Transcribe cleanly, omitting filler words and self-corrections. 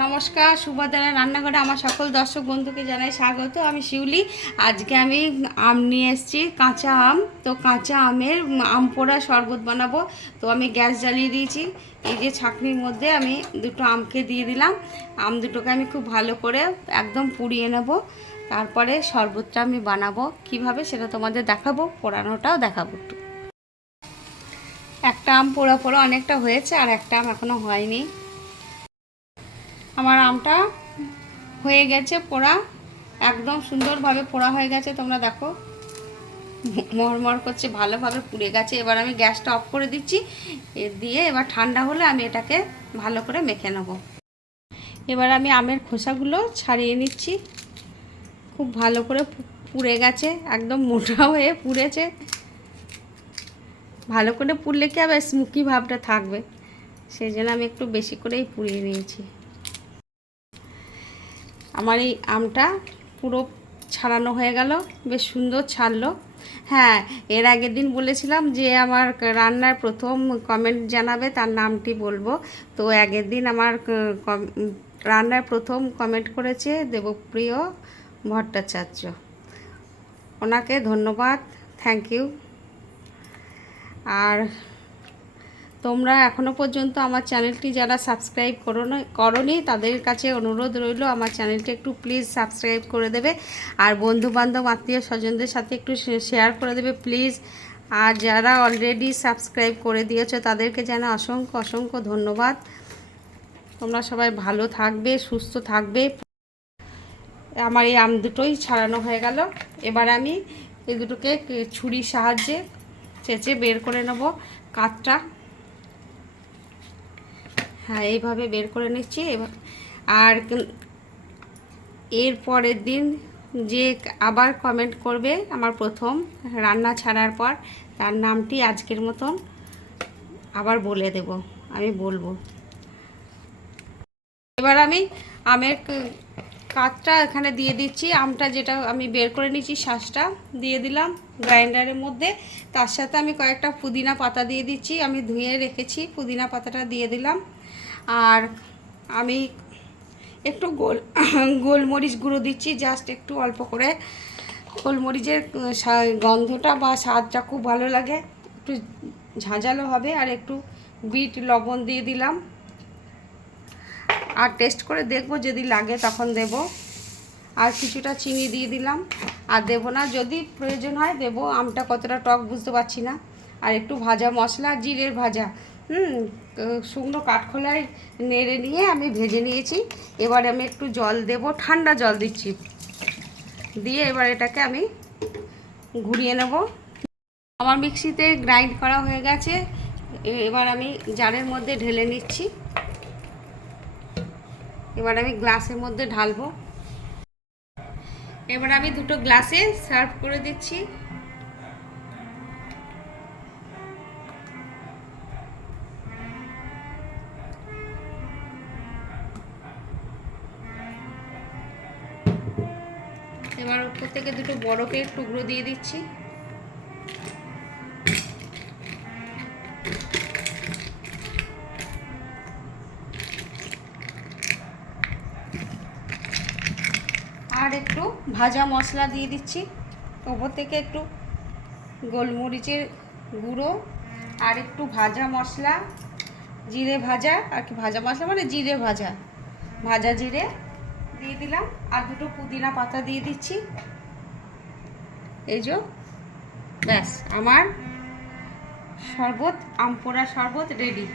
নমস্কার, সুভদ্রা রান্নাঘরে আমার সকল দর্শক বন্ধুকে জানাই স্বাগত। আমি শিউলি। আজকে আমি আম নিয়ে এসেছি, কাঁচা আম। তো কাঁচা আমের আম পোড়া শরবত বানাবো। তো আমি গ্যাস জ্বালিয়ে দিয়েছি। এই যে ছাঁকনির মধ্যে আমি দুটো আমকে দিয়ে দিলাম। আম দুটোকে আমি খুব ভালো করে একদম পুড়িয়ে নেব। তারপরে শরবতটা আমি বানাবো কিভাবে সেটা তোমাদের দেখাবো, পোড়ানোটাও দেখাবো একটু। একটা আম পোড়া পোড়া অনেকটা হয়েছে, আর একটা আম এখনও হয়নি। আমার আমটা হয়ে গেছে পোড়া, একদম সুন্দরভাবে পোড়া হয়ে গেছে। তোমরা দেখো মরমর করছে, ভালোভাবে পুড়ে গেছে। এবার আমি গ্যাসটা অফ করে দিচ্ছি। দিয়ে এবার ঠান্ডা হলে আমি এটাকে ভালো করে মেখে নেব। এবার আমি আমের খোসাগুলো ছাড়িয়ে নিচ্ছি। খুব ভালো করে পুড়ে গেছে, একদম মোটা হয়ে পুড়েছে। ভালো করে পুড়লে কি আবার স্মোকি ভাবটা থাকবে, সেই জন্য আমি একটু বেশি করেই পুড়িয়ে নিয়েছি। আমার এই আমটা পুরো ছাড়ানো হয়ে গেল, বেশ সুন্দর ছাড়লো। হ্যাঁ, এর আগের দিন বলেছিলাম যে আমার রান্নার প্রথম কমেন্ট জানাবে তার নামটি বলবো। তো আগের দিন আমার রান্নার প্রথম কমেন্ট করেছে দেবপ্রিয় ভট্টাচার্য। ওনাকে ধন্যবাদ, থ্যাংক ইউ। আর তোমরা এখনও পর্যন্ত আমার চ্যানেলটি যারা সাবস্ক্রাইব করোনি তাদের কাছে অনুরোধ রইল, আমার চ্যানেলটি একটু প্লিজ সাবস্ক্রাইব করে দেবে। আর বন্ধুবান্ধব আত্মীয় স্বজনদের সাথে একটু শেয়ার করে দেবে প্লিজ। আর যারা অলরেডি সাবস্ক্রাইব করে দিয়েছো তাদেরকে জানা অসংখ্য অসংখ্য ধন্যবাদ। তোমরা সবাই ভালো থাকবে, সুস্থ থাকবে। আমার এই আম দুটোই ছাড়ানো হয়ে গেল। এবার আমি এই দুটোকে ছুরির সাহায্যে চেঁচে বের করে নেব কাঠটা। হ্যাঁ, এইভাবে বের করে নিচ্ছি। এবার আর এর পরের দিন যে আবার কমেন্ট করবে আমার প্রথম রান্না ছাড়ার পর, তার নামটি আজকের মতন আবার বলে দেব, আমি বলবো। এবার আমি আমের কাঠটা এখানে দিয়ে দিচ্ছি। আমটা যেটা আমি বের করে নিচ্ছি শাঁসটা দিয়ে দিলাম গ্রাইন্ডারের মধ্যে। তার সাথে আমি কয়েকটা পুদিনা পাতা দিয়ে দিচ্ছি, আমি ধুয়ে রেখেছি পুদিনা পাতাটা দিয়ে দিলাম। আর আমি একটু গোলমরিচ গুঁড়ো দিচ্ছি, জাস্ট একটু অল্প করে। গোলমরিচের গন্ধটা বা স্বাদটা খুব ভালো লাগে, একটু ঝাঁঝালো হবে। আর একটু বিট লবণ দিয়ে দিলাম। আর টেস্ট করে দেখবো, যদি লাগে তখন দেব। আর কিছুটা চিনি দিয়ে দিলাম। আর দেবো না, যদি প্রয়োজন হয় দেবো। আমটা কতটা টক বুঝতে পারছি না। আর একটু ভাজা মশলা, জিরের ভাজা, শুকনো কাঠখোলায় নেড়ে নিয়ে আমি ভেজে নিয়েছি। এবার আমি একটু জল দেব, ঠান্ডা জল দিচ্ছি। দিয়ে এবার এটাকে আমি ঘুরিয়ে নেব। আমার মিক্সিতে গ্রাইন্ড করা হয়ে গেছে। এবার আমি জারের মধ্যে ঢেলে নিচ্ছি। এবার আমি গ্লাসের মধ্যে ঢালবো। এবার আমি দুটো গ্লাসে সার্ভ করে দিচ্ছি। এবার উপর থেকে দুটো বরফের টুকরো দিয়ে দিচ্ছি। আর একটু ভাজা মশলা দিয়ে দিচ্ছি ওপর থেকে, একটু গোলমরিচের গুঁড়ো আর একটু ভাজা মশলা, জিরে ভাজা। আর কি ভাজা মশলা মানে জিরে ভাজা, ভাজা জিরে দিয়ে দিলাম। আর দুটো পুদিনা পাতা দিয়ে দিচ্ছি। এই যে ব্যাস, আমার শরবত, আম পোড়া শরবত রেডি।